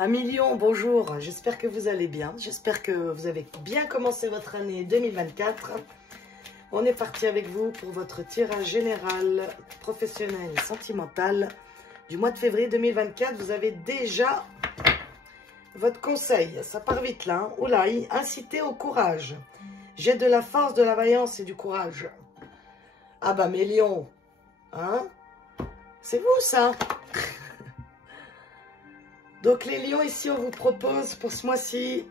Amis Lion, bonjour, j'espère que vous allez bien, j'espère que vous avez bien commencé votre année 2024. On est parti avec vous pour votre tirage général, professionnel et sentimental du mois de février 2024. Vous avez déjà votre conseil, ça part vite là, hein. Oula, inciter au courage. J'ai de la force, de la vaillance et du courage. Ah bah mes lions, hein, c'est vous ça. Donc les lions, ici, on vous propose pour ce mois-ci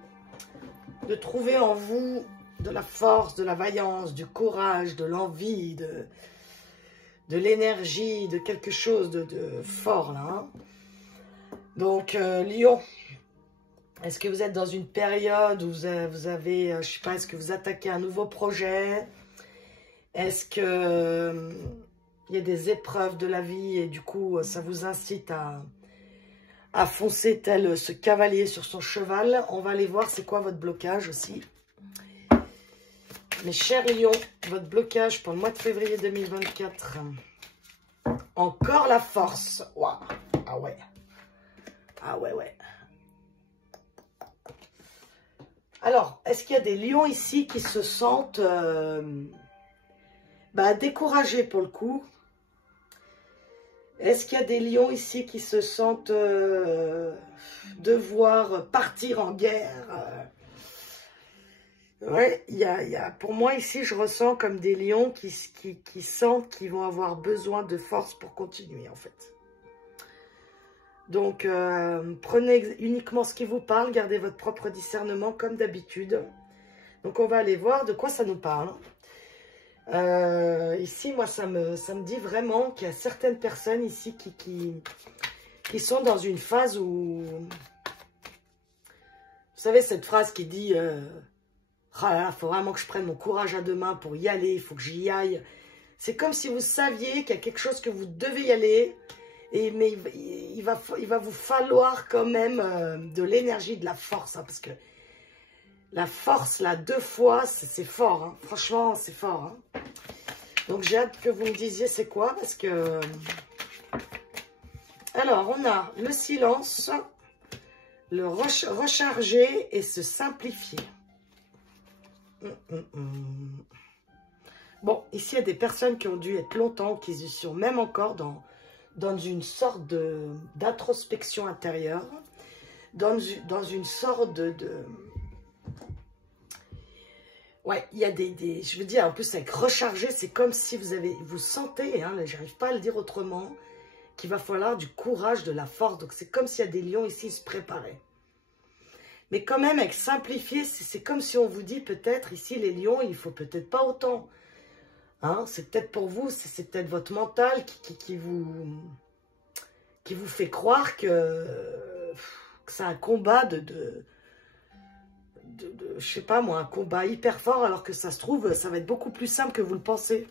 de trouver en vous de la force, de la vaillance, du courage, de l'envie, de l'énergie, de quelque chose de fort, là. Hein. Donc, lion, est-ce que vous êtes dans une période où vous avez je sais pas, est-ce que vous attaquez un nouveau projet? Est-ce que il y a des épreuves de la vie et du coup, ça vous incite à foncer tel ce cavalier sur son cheval? On va aller voir c'est quoi votre blocage aussi. Mes chers lions, votre blocage pour le mois de février 2024. Encore la force. Waouh. Ah ouais. Ah ouais, ouais. Alors, est-ce qu'il y a des lions ici qui se sentent découragés pour le coup? Est-ce qu'il y a des lions ici qui se sentent devoir partir en guerre? Ouais, pour moi ici, je ressens comme des lions qui sentent qu'ils vont avoir besoin de force pour continuer en fait. Donc, prenez uniquement ce qui vous parle, gardez votre propre discernement comme d'habitude. Donc, on va aller voir de quoi ça nous parle. Ici, moi, ça me dit vraiment qu'il y a certaines personnes ici qui sont dans une phase où... Vous savez, cette phrase qui dit ah là là, faut vraiment que je prenne mon courage à deux mains pour y aller, il faut que j'y aille. C'est comme si vous saviez qu'il y a quelque chose que vous devez y aller, mais il va vous falloir quand même de l'énergie, de la force, hein, parce que la force, là, 2 fois, c'est fort, hein. Franchement, c'est fort, hein. Donc, j'ai hâte que vous me disiez c'est quoi, parce que... Alors, on a le silence, le recharger et se simplifier. Bon, ici, il y a des personnes qui ont dû être longtemps, qui sont même encore dans une sorte d'introspection intérieure, dans une sorte de... Ouais, il y a je veux dire, en plus, avec recharger, c'est comme si vous sentez, hein, j'arrive pas à le dire autrement, qu'il va falloir du courage, de la force. Donc, c'est comme s'il y a des lions ici, ils se préparaient. Mais quand même, avec simplifier, c'est comme si on vous dit peut-être, ici, les lions, il faut peut-être pas autant. Hein, c'est peut-être pour vous, c'est peut-être votre mental qui vous fait croire que c'est un combat je sais pas moi, un combat hyper fort, alors que ça se trouve, ça va être beaucoup plus simple que vous le pensez.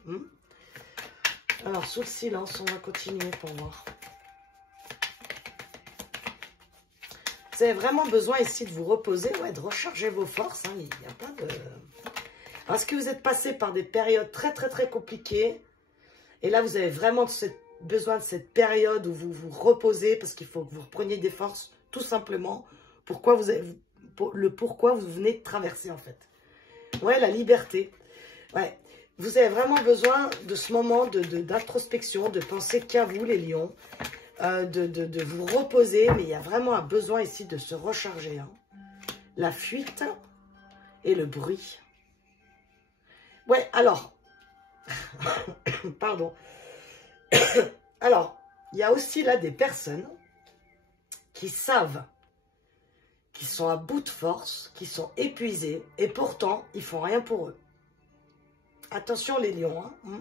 Alors, sous le silence, on va continuer pour voir. Vous avez vraiment besoin ici de vous reposer, ouais, de recharger vos forces. Hein, il n'y a pas de... Est-ce que vous êtes passé par des périodes très, très, très compliquées? Et là, vous avez vraiment besoin de cette période où vous vous reposez parce qu'il faut que vous repreniez des forces, tout simplement. Pourquoi vous venez de traverser, en fait. Ouais, la liberté. Ouais. Vous avez vraiment besoin de ce moment d'introspection, de penser qu'à vous, les lions, de vous reposer. Mais il y a vraiment un besoin ici de se recharger. Hein. La fuite et le bruit. Ouais, alors... Pardon. Alors, il y a aussi là des personnes qui savent, qui sont à bout de force, qui sont épuisés, et pourtant, ils font rien pour eux. Attention les lions, hein.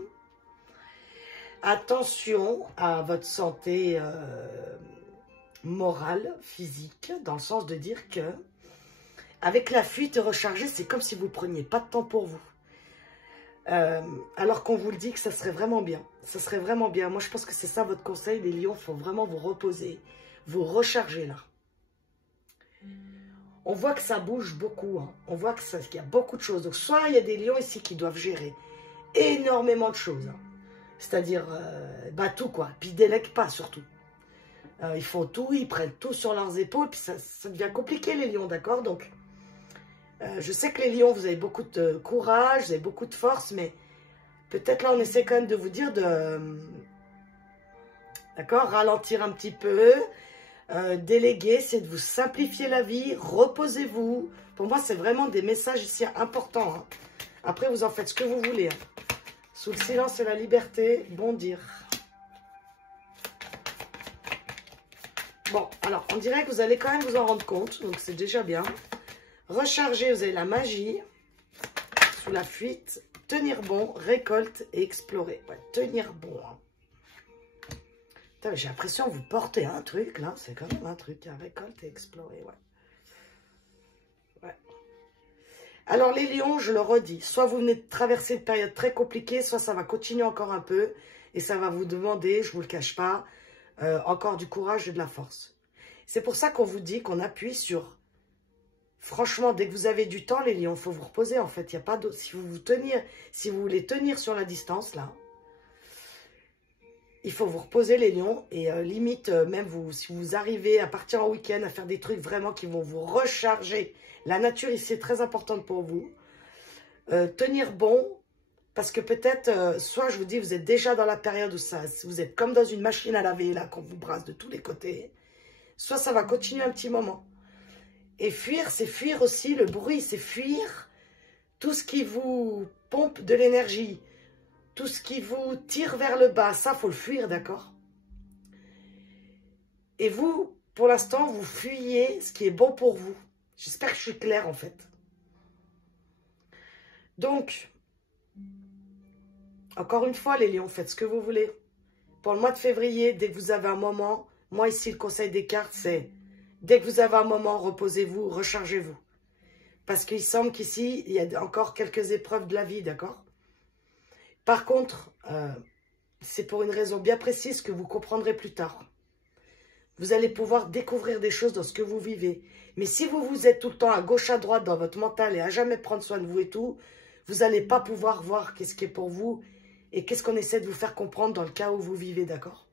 Attention à votre santé morale, physique, dans le sens de dire que avec la fuite rechargée, c'est comme si vous ne preniez pas de temps pour vous. Alors qu'on vous le dit que ça serait vraiment bien. Ça serait vraiment bien. Moi, je pense que c'est ça votre conseil, les lions. Il faut vraiment vous reposer, vous recharger là. On voit que ça bouge beaucoup. Hein. On voit qu'il y a beaucoup de choses. Donc, soit il y a des lions ici qui doivent gérer énormément de choses. Hein. C'est-à-dire, tout quoi. Puis, délègue pas surtout. Ils font tout, ils prennent tout sur leurs épaules, puis ça devient compliqué les lions, d'accord? Donc, je sais que les lions, vous avez beaucoup de courage, vous avez beaucoup de force, mais peut-être là, on essaie quand même de vous dire de... D'accord? Ralentir un petit peu, déléguer, c'est de vous simplifier la vie, reposez-vous. Pour moi, c'est vraiment des messages ici importants. Hein. Après, vous en faites ce que vous voulez. Hein. Sous le silence et la liberté, bondir. Bon, alors, on dirait que vous allez quand même vous en rendre compte, donc c'est déjà bien. Recharger, vous avez la magie, sous la fuite, tenir bon, récolte et explorer. Ouais, tenir bon. Hein. J'ai l'impression que vous portez un truc, là. C'est quand même un truc, hein, récolte et explorer, ouais. Alors, les lions, je le redis, soit vous venez de traverser une période très compliquée, soit ça va continuer encore un peu, et ça va vous demander, je ne vous le cache pas, encore du courage et de la force. C'est pour ça qu'on vous dit qu'on appuie sur... Franchement, dès que vous avez du temps, les lions, il faut vous reposer, en fait. Il n'y a pas d'autre... Si vous voulez tenir sur la distance, là, il faut vous reposer les lions et limite, même si vous arrivez à partir en week-end, à faire des trucs vraiment qui vont vous recharger. La nature ici est très importante pour vous. Tenir bon, parce que peut-être, soit je vous dis, vous êtes déjà dans la période où vous êtes comme dans une machine à laver, là, qu'on vous brasse de tous les côtés. Soit ça va continuer un petit moment. Et fuir, c'est fuir aussi le bruit, c'est fuir tout ce qui vous pompe de l'énergie. Tout ce qui vous tire vers le bas, ça, faut le fuir, d'accord? Et vous, pour l'instant, vous fuyez ce qui est bon pour vous. J'espère que je suis claire, en fait. Donc, encore une fois, les lions, faites ce que vous voulez. Pour le mois de février, dès que vous avez un moment, moi, ici, le conseil des cartes, c'est dès que vous avez un moment, reposez-vous, rechargez-vous. Parce qu'il semble qu'ici, il y a encore quelques épreuves de la vie, d'accord? Par contre, c'est pour une raison bien précise que vous comprendrez plus tard. Vous allez pouvoir découvrir des choses dans ce que vous vivez. Mais si vous êtes tout le temps à gauche, à droite dans votre mental et à jamais prendre soin de vous et tout, vous n'allez pas pouvoir voir qu'est-ce qui est pour vous et qu'est-ce qu'on essaie de vous faire comprendre dans le cas où vous vivez, d'accord?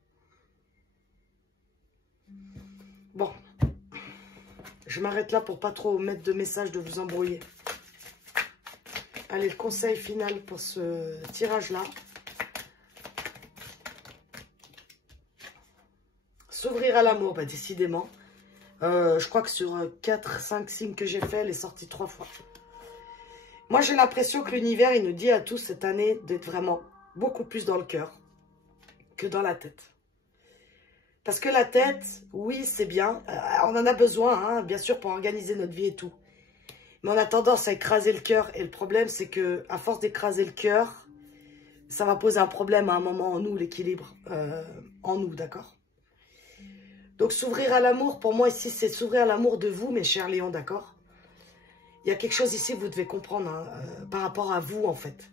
Bon, je m'arrête là pour pas trop mettre de messages, de vous embrouiller. Allez, le conseil final pour ce tirage-là. S'ouvrir à l'amour, bah, décidément. Je crois que sur 4, 5 signes que j'ai fait, elle est sortie 3 fois. Moi, j'ai l'impression que l'univers, il nous dit à tous cette année d'être vraiment beaucoup plus dans le cœur que dans la tête. Parce que la tête, oui, c'est bien. On en a besoin, hein, bien sûr, pour organiser notre vie et tout. Mais on a tendance à écraser le cœur. Et le problème, c'est que à force d'écraser le cœur, ça va poser un problème à un moment en nous, l'équilibre en nous, d'accord? Donc, s'ouvrir à l'amour, pour moi, ici, c'est s'ouvrir à l'amour de vous, mes chers lions, d'accord? Il y a quelque chose ici que vous devez comprendre hein, par rapport à vous, en fait.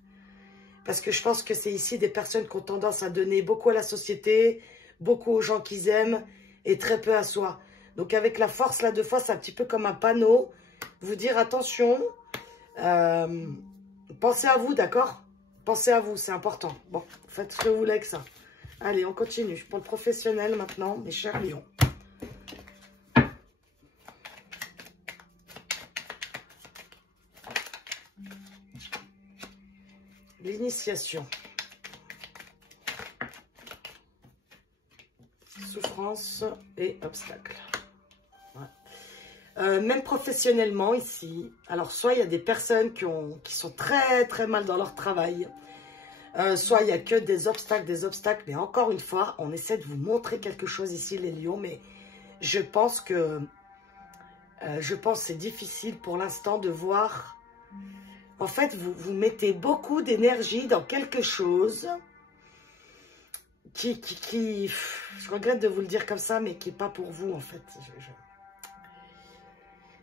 Parce que je pense que c'est ici des personnes qui ont tendance à donner beaucoup à la société, beaucoup aux gens qu'ils aiment et très peu à soi. Donc, avec la force, là, deux fois, c'est un petit peu comme un panneau. Vous dire attention, pensez à vous, d'accord? Pensez à vous, c'est important. Bon, faites ce que vous voulez avec ça. Allez, on continue. Pour le professionnel maintenant, mes chers lions. L'initiation. Souffrance et obstacle. Même professionnellement ici, alors soit il y a des personnes qui sont très très mal dans leur travail, soit il n'y a que des obstacles, mais encore une fois, on essaie de vous montrer quelque chose ici les lions, mais je pense que c'est difficile pour l'instant de voir, en fait vous mettez beaucoup d'énergie dans quelque chose qui je regrette de vous le dire comme ça, mais qui n'est pas pour vous en fait.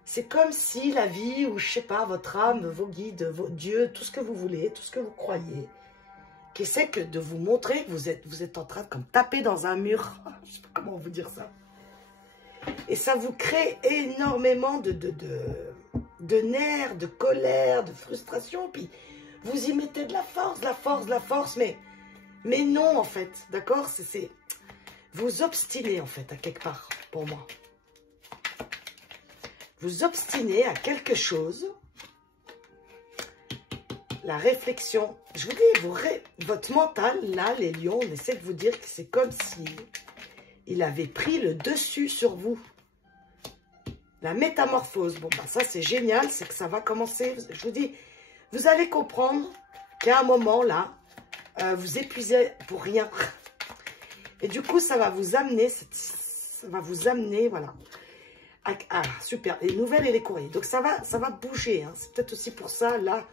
C'est comme si la vie, ou je sais pas, votre âme, vos guides, vos dieux, tout ce que vous voulez, tout ce que vous croyez, qui essaie que de vous montrer que vous êtes en train de comme taper dans un mur. Je sais pas comment vous dire ça. Et ça vous crée énormément de nerfs, de colère, de frustration. Puis vous y mettez de la force, mais non en fait, d'accord? vous obstinez, en fait, à quelque part, pour moi. Vous obstinez à quelque chose. La réflexion. Je vous dis, votre mental, là, les lions, on essaie de vous dire que c'est comme si il avait pris le dessus sur vous. La métamorphose. Bon, bah, ça, c'est génial. C'est que ça va commencer. Je vous dis, vous allez comprendre qu'à un moment, là, vous épuisez pour rien. Et du coup, ça va vous amener, voilà. Ah, super, les nouvelles et les courriers. Donc, ça va bouger. Hein. C'est peut-être aussi pour ça, là,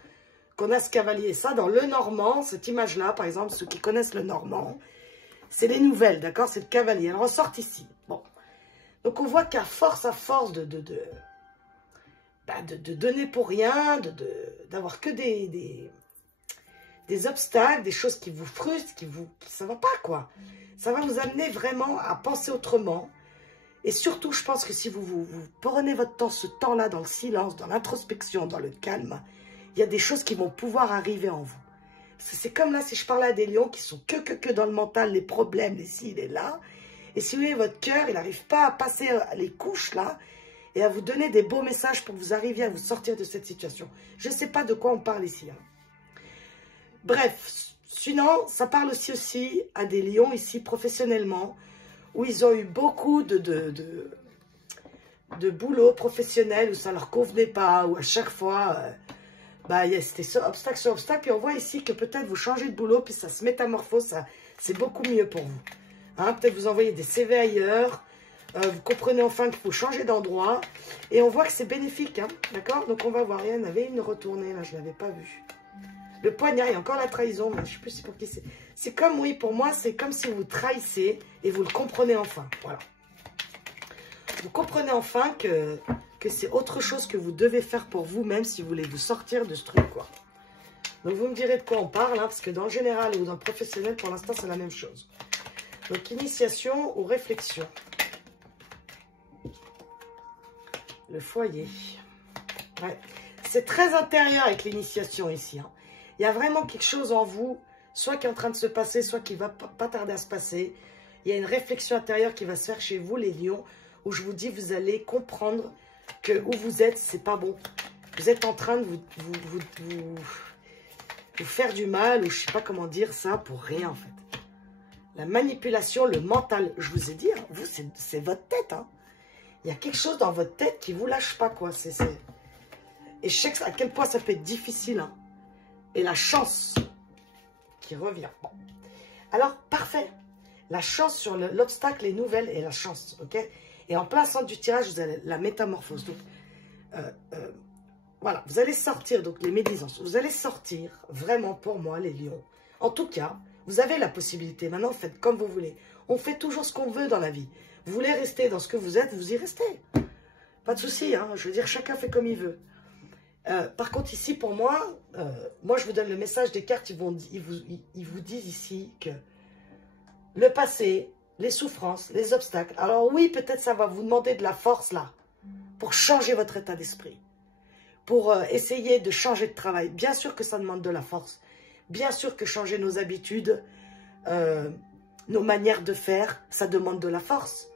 qu'on a ce cavalier. Ça, dans le normand, cette image-là, par exemple, ceux qui connaissent le normand, c'est les nouvelles, d'accord? C'est le cavalier. Elles ressortent ici. Bon. Donc, on voit qu'à force, de donner pour rien, d'avoir que des obstacles, des choses qui vous frustrent, ça va pas, quoi. Ça va vous amener vraiment à penser autrement. Et surtout, je pense que si vous prenez votre temps, ce temps-là, dans le silence, dans l'introspection, dans le calme, il y a des choses qui vont pouvoir arriver en vous. C'est comme là, si je parlais à des lions qui sont que dans le mental, les problèmes, les ci, les là. Et si vous voyez, votre cœur, il n'arrive pas à passer les couches, là, et à vous donner des beaux messages pour que vous arriviez à vous sortir de cette situation. Je ne sais pas de quoi on parle ici. Hein. Bref, sinon, ça parle aussi à des lions ici, professionnellement, où ils ont eu beaucoup de boulot professionnel, où ça ne leur convenait pas, où à chaque fois, c'était obstacle sur obstacle. Puis on voit ici que peut-être vous changez de boulot, puis ça se métamorphose, c'est beaucoup mieux pour vous. Hein, peut-être vous envoyez des CV ailleurs, vous comprenez enfin qu'il faut changer d'endroit, et on voit que c'est bénéfique, hein, d'accord? Donc on va voir, il y en avait une retournée, là, je ne l'avais pas vue. Le poignard, il y a encore la trahison, mais je ne sais plus c'est pour qui c'est. C'est comme, oui, pour moi, c'est comme si vous trahissez et vous le comprenez enfin. Voilà. Vous comprenez enfin que c'est autre chose que vous devez faire pour vous-même si vous voulez vous sortir de ce truc, quoi. Donc, vous me direz de quoi on parle, hein, parce que dans le général ou dans le professionnel, pour l'instant, c'est la même chose. Donc, initiation ou réflexion. Le foyer. Ouais. C'est très intérieur avec l'initiation ici, hein. Il y a vraiment quelque chose en vous, soit qui est en train de se passer, soit qui ne va pas tarder à se passer. Il y a une réflexion intérieure qui va se faire chez vous, les lions, où je vous dis, vous allez comprendre que où vous êtes, c'est pas bon. Vous êtes en train de vous faire du mal, ou je ne sais pas comment dire ça, pour rien, en fait. La manipulation, le mental, je vous ai dit, hein, vous, c'est votre tête. Hein. Il y a quelque chose dans votre tête qui ne vous lâche pas, quoi. Et je sais à quel point ça peut être difficile, hein. Et la chance qui revient. Bon. Alors, parfait. La chance sur l'obstacle, les nouvelles et la chance. Ok. Et en plein centre du tirage, vous avez la métamorphose. Donc, voilà. Vous allez sortir, donc les médisances. Vous allez sortir, vraiment, pour moi, les lions. En tout cas, vous avez la possibilité. Maintenant, faites comme vous voulez. On fait toujours ce qu'on veut dans la vie. Vous voulez rester dans ce que vous êtes, vous y restez. Pas de souci. Hein. Je veux dire, chacun fait comme il veut. Par contre, ici, pour moi, je vous donne le message des cartes. Ils vous disent ici que le passé, les souffrances, les obstacles. Alors oui, peut-être ça va vous demander de la force, là, pour changer votre état d'esprit. Pour essayer de changer de travail. Bien sûr que ça demande de la force. Bien sûr que changer nos habitudes, nos manières de faire, ça demande de la force.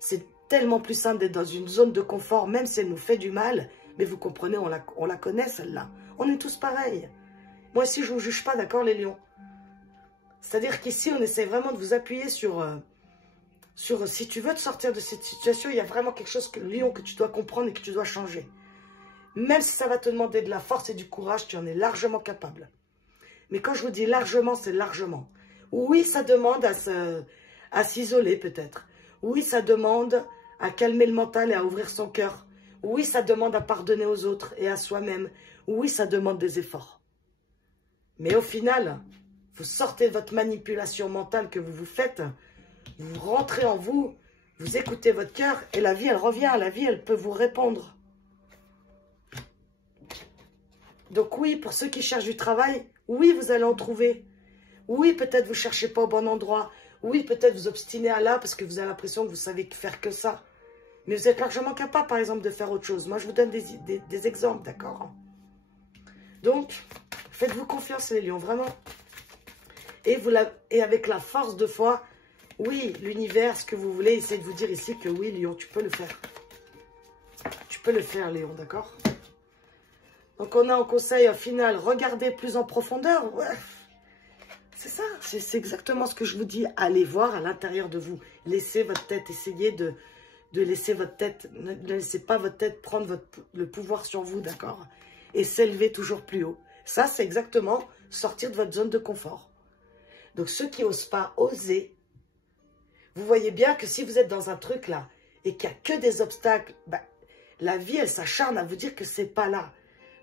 C'est tellement plus simple d'être dans une zone de confort, même si elle nous fait du mal. Mais vous comprenez, on la connaît, celle-là. On est tous pareils. Moi, ici, je ne vous juge pas, d'accord, les lions? C'est-à-dire qu'ici, on essaie vraiment de vous appuyer sur si tu veux te sortir de cette situation, il y a vraiment quelque chose, lion, que tu dois comprendre et que tu dois changer. Même si ça va te demander de la force et du courage, tu en es largement capable. Mais quand je vous dis largement, c'est largement. Oui, ça demande à s'isoler, peut-être. Oui, ça demande à calmer le mental et à ouvrir son cœur. Oui, ça demande à pardonner aux autres et à soi-même. Oui, ça demande des efforts. Mais au final, vous sortez de votre manipulation mentale que vous vous faites, vous rentrez en vous, vous écoutez votre cœur et la vie, elle revient. La vie, elle peut vous répondre. Donc oui, pour ceux qui cherchent du travail, oui, vous allez en trouver. Oui, peut-être vous ne cherchez pas au bon endroit. Oui, peut-être vous obstinez à là parce que vous avez l'impression que vous savez faire que ça. Mais vous êtes largement capable, par exemple, de faire autre chose. Moi, je vous donne des exemples, d'accord? Donc, faites-vous confiance, les lions, vraiment. Et avec la force de foi, Oui, l'univers, ce que vous voulez, essayer de vous dire ici que oui, Lion, tu peux le faire. Tu peux le faire, Lion, d'accord? Donc, on a en conseil final, regardez plus en profondeur. Ouais. C'est ça, c'est exactement ce que je vous dis. Allez voir à l'intérieur de vous. Laissez votre tête, essayez de laisser votre tête, ne laissez pas votre tête prendre le pouvoir sur vous, d'accord? Et s'élever toujours plus haut. Ça, c'est exactement sortir de votre zone de confort. Donc, ceux qui n'osent pas, osez. Vous voyez bien que si vous êtes dans un truc là, et qu'il n'y a que des obstacles, ben, la vie, elle s'acharne à vous dire que c'est pas là.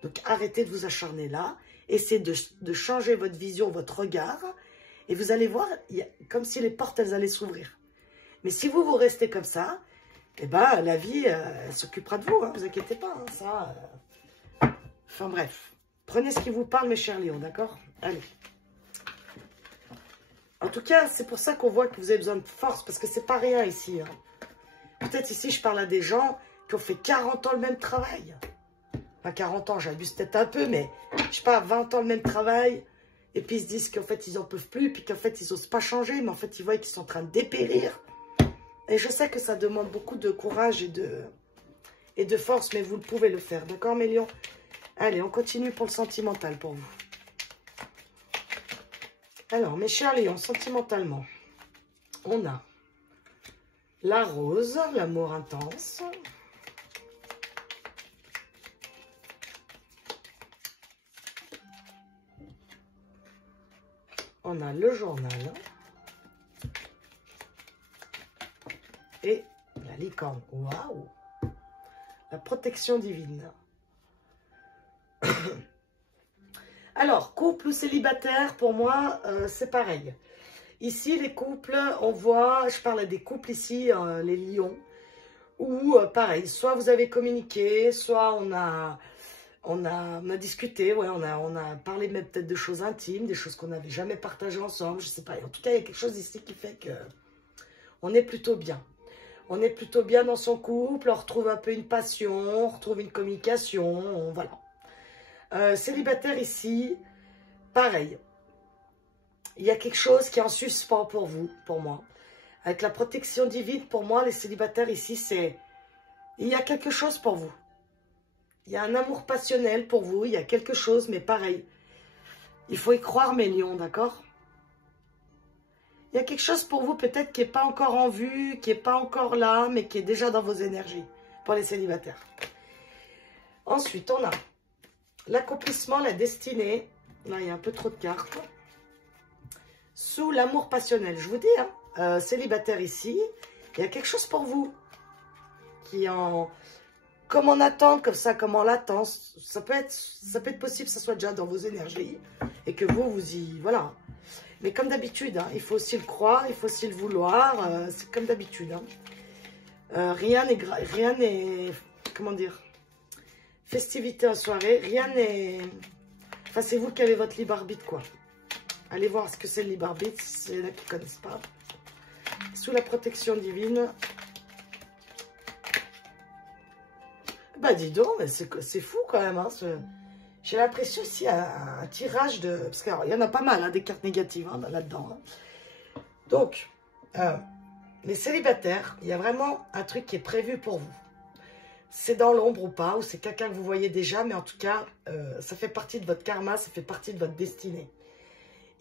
Donc, arrêtez de vous acharner là. Essayez de changer votre vision, votre regard. Et vous allez voir, comme si les portes, elles allaient s'ouvrir. Mais si vous restez comme ça, eh ben, la vie, elle s'occupera de vous. Hein, vous inquiétez pas. Hein, ça, Enfin bref. Prenez ce qui vous parle, mes chers lions, d'accord? Allez. En tout cas, c'est pour ça qu'on voit que vous avez besoin de force. Parce que c'est pas rien ici. Hein. Peut-être ici, je parle à des gens qui ont fait 40 ans le même travail. Enfin, 40 ans, j'abuse peut-être un peu, mais je sais pas, 20 ans le même travail. Et puis ils se disent qu'en fait, ils n'en peuvent plus. Puis qu'en fait, ils n'osent pas changer. Mais en fait, ils voient qu'ils sont en train de dépérir. Et je sais que ça demande beaucoup de courage et de force. Mais vous pouvez le faire. D'accord, mes lions? Allez, on continue pour le sentimental pour vous. Alors, mes chers lions, sentimentalement, on a la rose, l'amour intense. On a le journal. Et la licorne. Waouh! La protection divine. Alors, couple ou célibataire, pour moi, c'est pareil. Ici, les couples, on voit, je parle à des couples ici, les lions, où, pareil, soit vous avez communiqué, soit on a discuté, ouais, on a parlé même peut-être de choses intimes, des choses qu'on n'avait jamais partagées ensemble, je sais pas. En tout cas, il y a quelque chose ici qui fait que on est plutôt bien. On est plutôt bien dans son couple, on retrouve un peu une passion, on retrouve une communication, voilà. Célibataire ici, pareil. Il y a quelque chose qui est en suspens pour vous, pour moi. Avec la protection divine, pour moi, les célibataires ici, c'est... Il y a quelque chose pour vous. Il y a un amour passionnel pour vous, il y a quelque chose, mais pareil. Il faut y croire, mes lions, d'accord? Il y a quelque chose pour vous, peut-être, qui n'est pas encore en vue, qui n'est pas encore là, mais qui est déjà dans vos énergies, pour les célibataires. Ensuite, on a l'accomplissement, la destinée. Là, il y a un peu trop de cartes. Sous l'amour passionnel. Je vous dis, hein, célibataire ici, il y a quelque chose pour vous. Qui en... Comme on attend, comme ça, comme on l'attend. Ça peut être possible que ça soit déjà dans vos énergies. Et que vous y... Voilà. Mais comme d'habitude, hein, il faut aussi le croire, il faut aussi le vouloir. C'est comme d'habitude. Hein. Rien n'est... Comment dire? Festivité en soirée, rien n'est... Enfin, c'est vous qui avez votre libre arbitre, quoi. Allez voir ce que c'est le libre arbitre, c'est là qui ne connaissent pas. Sous la protection divine. Bah, dis donc, c'est fou quand même. Hein, j'ai l'impression aussi un tirage de... Parce qu'il y en a pas mal, hein, des cartes négatives hein, là-dedans. Hein. Donc, les célibataires, il y a vraiment un truc qui est prévu pour vous. C'est dans l'ombre ou pas, ou c'est quelqu'un que vous voyez déjà, mais en tout cas, ça fait partie de votre karma, ça fait partie de votre destinée.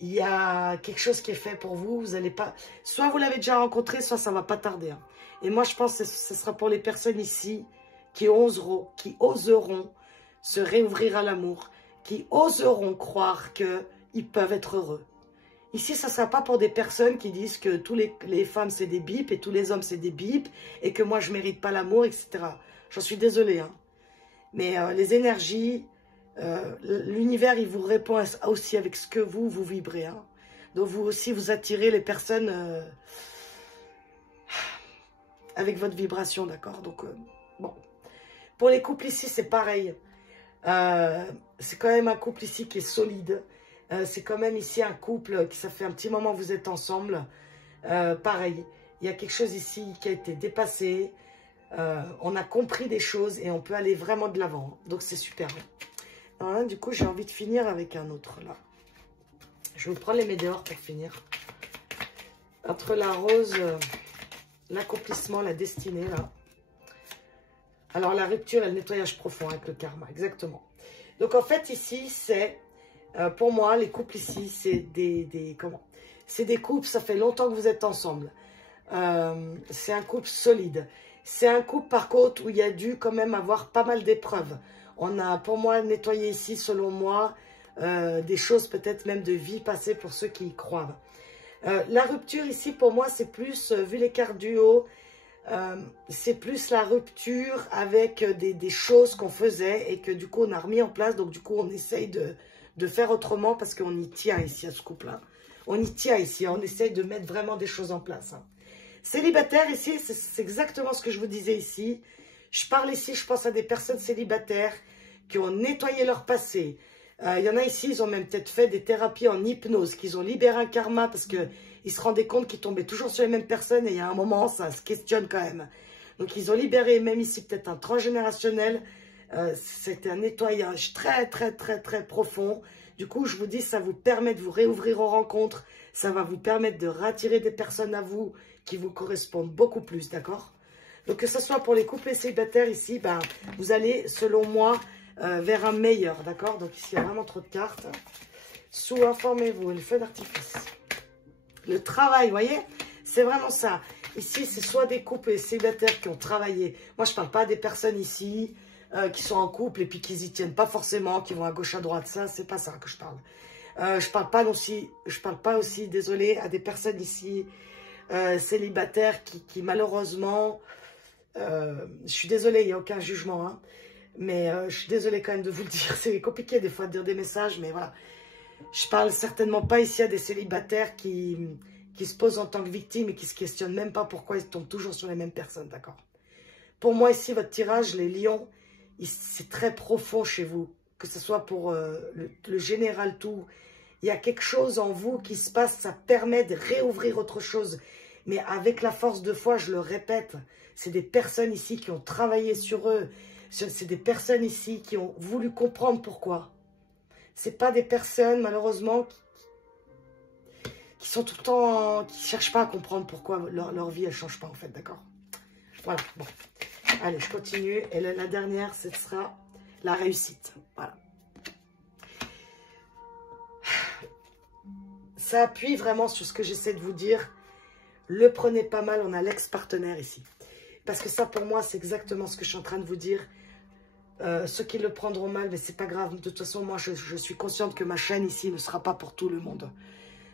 Il y a quelque chose qui est fait pour vous, vous n'allez pas... Soit vous l'avez déjà rencontré, soit ça ne va pas tarder. Hein. Et moi, je pense que ce sera pour les personnes ici qui oseront se réouvrir à l'amour, qui oseront croire qu'ils peuvent être heureux. Ici, ça ne sera pas pour des personnes qui disent que tous les femmes, c'est des bips, et tous les hommes, c'est des bips, et que moi, je ne mérite pas l'amour, etc. J'en suis désolée. Hein. Mais les énergies, l'univers, il vous répond aussi avec ce que vous vibrez. Hein. Donc, vous aussi, vous attirez les personnes avec votre vibration, d'accord? Donc, bon. Pour les couples ici, c'est pareil. C'est quand même un couple ici qui est solide. C'est quand même ici un couple qui, ça fait un petit moment que vous êtes ensemble. Pareil, il y a quelque chose ici qui a été dépassé. On a compris des choses et on peut aller vraiment de l'avant. Donc, c'est super. Alors là, du coup, j'ai envie de finir avec un autre, là. Je vais vous prendre les météores pour finir. Entre la rose, l'accomplissement, la destinée, là. Alors, la rupture et le nettoyage profond avec le karma, exactement. Donc, en fait, ici, c'est, pour moi, les couples ici, c'est c'est des couples, ça fait longtemps que vous êtes ensemble. C'est un couple solide. C'est un couple, par contre, où il y a dû quand même avoir pas mal d'épreuves. On a, pour moi, nettoyé ici, selon moi, des choses peut-être même de vie passée pour ceux qui y croient. La rupture ici, pour moi, c'est plus, vu les cartes du haut, c'est plus la rupture avec des choses qu'on faisait et que du coup, on a remis en place. Donc, du coup, on essaye de faire autrement parce qu'on y tient ici à ce couple-là. On y tient ici, on essaye de mettre vraiment des choses en place. Hein. Célibataire ici, c'est exactement ce que je vous disais ici. Je parle ici, je pense à des personnes célibataires qui ont nettoyé leur passé. Il y en a ici, ils ont même peut-être fait des thérapies en hypnose, qu'ils ont libéré un karma parce qu'ils se rendaient compte qu'ils tombaient toujours sur les mêmes personnes et il y a un moment, ça se questionne quand même. Donc, ils ont libéré, même ici, peut-être un transgénérationnel. C'était un nettoyage très, très, très, très profond. Du coup, je vous dis, ça vous permet de vous réouvrir aux rencontres. Ça va vous permettre de rattirer des personnes à vous qui vous correspondent beaucoup plus, d'accord? Donc, que ce soit pour les couples célibataires ici, ben, vous allez, selon moi, vers un meilleur, d'accord? Donc, ici, il y a vraiment trop de cartes. Sous, informez-vous, le feu d'artifice. Le travail, vous voyez? C'est vraiment ça. Ici, c'est soit des couples célibataires qui ont travaillé. Moi, je ne parle pas des personnes ici qui sont en couple et puis qui n'y tiennent pas forcément, qui vont à gauche, à droite. Ça, c'est pas ça que je parle. Je parle pas aussi, désolé, à des personnes ici célibataires qui malheureusement, je suis désolée, il n'y a aucun jugement, hein, mais je suis désolée quand même de vous le dire. C'est compliqué des fois de dire des messages, mais voilà. Je parle certainement pas ici à des célibataires qui se posent en tant que victimes et qui se questionnent même pas pourquoi ils tombent toujours sur les mêmes personnes, d'accord? Pour moi, ici, votre tirage, les lions, c'est très profond chez vous. Que ce soit pour le général tout. Il y a quelque chose en vous qui se passe, ça permet de réouvrir autre chose. Mais avec la force de foi, je le répète, c'est des personnes ici qui ont travaillé sur eux. C'est des personnes ici qui ont voulu comprendre pourquoi. C'est pas des personnes, malheureusement, qui sont tout le temps, qui cherchent pas à comprendre pourquoi leur vie, elle change pas, en fait, d'accord? Voilà, bon. Allez, je continue. Et la dernière, ce sera la réussite. Voilà. Ça appuie vraiment sur ce que j'essaie de vous dire. Le prenez pas mal, on a l'ex-partenaire ici. Parce que ça, pour moi, c'est exactement ce que je suis en train de vous dire. Ceux qui le prendront mal, mais c'est pas grave. De toute façon, moi, je suis consciente que ma chaîne ici ne sera pas pour tout le monde.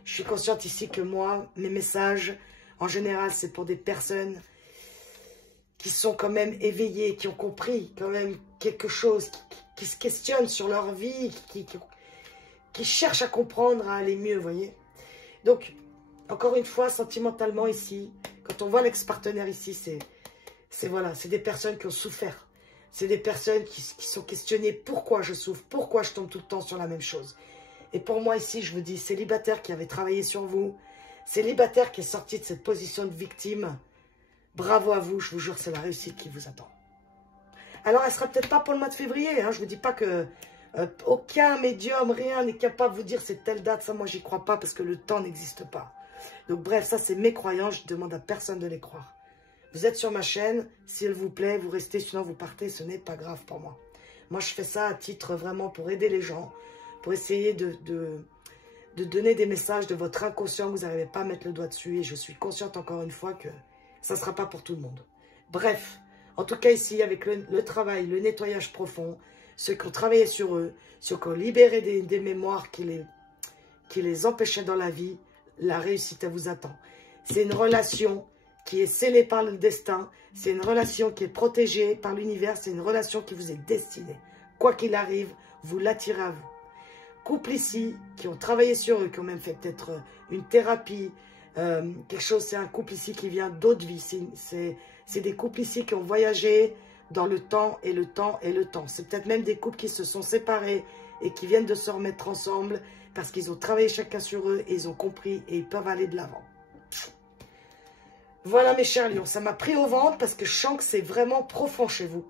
Je suis consciente ici que moi, mes messages, en général, c'est pour des personnes qui sont quand même éveillées, qui ont compris quand même quelque chose, qui se questionnent sur leur vie, qui cherchent à comprendre, à aller mieux, vous voyez. Donc, encore une fois, sentimentalement ici, quand on voit l'ex-partenaire ici, c'est voilà, c'est des personnes qui ont souffert. C'est des personnes qui sont questionnées pourquoi je souffre, pourquoi je tombe tout le temps sur la même chose. Et pour moi ici, je vous dis, célibataire qui avait travaillé sur vous, célibataire qui est sorti de cette position de victime, bravo à vous, je vous jure, c'est la réussite qui vous attend. Alors, elle ne sera peut-être pas pour le mois de février, hein, je ne vous dis pas que aucun médium, rien n'est capable de vous dire c'est telle date, ça moi j'y crois pas parce que le temps n'existe pas. Donc bref, ça c'est mes croyances, je demande à personne de les croire. Vous êtes sur ma chaîne, si elle vous plaît, vous restez, sinon vous partez, ce n'est pas grave pour moi. Moi, je fais ça à titre vraiment pour aider les gens, pour essayer de donner des messages de votre inconscient, que vous n'arrivez pas à mettre le doigt dessus. Et je suis consciente encore une fois que ça ne sera pas pour tout le monde. Bref, en tout cas ici, avec le travail, le nettoyage profond, ceux qui ont travaillé sur eux, ceux qui ont libéré des mémoires qui les empêchaient dans la vie, la réussite, elle vous attend. C'est une relation qui est scellée par le destin, c'est une relation qui est protégée par l'univers, c'est une relation qui vous est destinée. Quoi qu'il arrive, vous l'attirez à vous. Couple ici, qui ont travaillé sur eux, qui ont même fait peut-être une thérapie, quelque chose, c'est un couple ici qui vient d'autres vies, c'est des couples ici qui ont voyagé dans le temps et le temps et le temps. C'est peut-être même des couples qui se sont séparés et qui viennent de se remettre ensemble parce qu'ils ont travaillé chacun sur eux et ils ont compris et ils peuvent aller de l'avant. Voilà mes chers lions, ça m'a pris au ventre parce que je sens que c'est vraiment profond chez vous.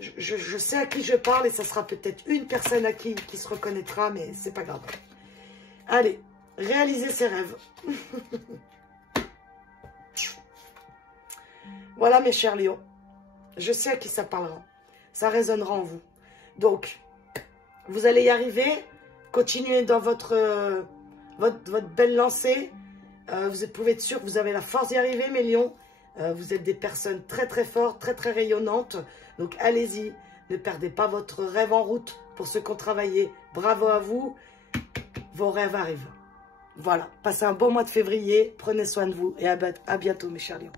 Je sais à qui je parle et ça sera peut-être une personne à qui se reconnaîtra, mais c'est pas grave. Allez, réalisez ses rêves. Voilà mes chers lions. Je sais à qui ça parlera. Ça résonnera en vous. Donc, vous allez y arriver. Continuez dans votre belle lancée. Vous pouvez être sûr que vous avez la force d'y arriver, mes lions. Vous êtes des personnes très très fortes, très très rayonnantes. Donc allez-y. Ne perdez pas votre rêve en route pour ceux qui ont travaillé. Bravo à vous. Vos rêves arrivent. Voilà. Passez un bon mois de février. Prenez soin de vous et à bientôt, mes chers lions.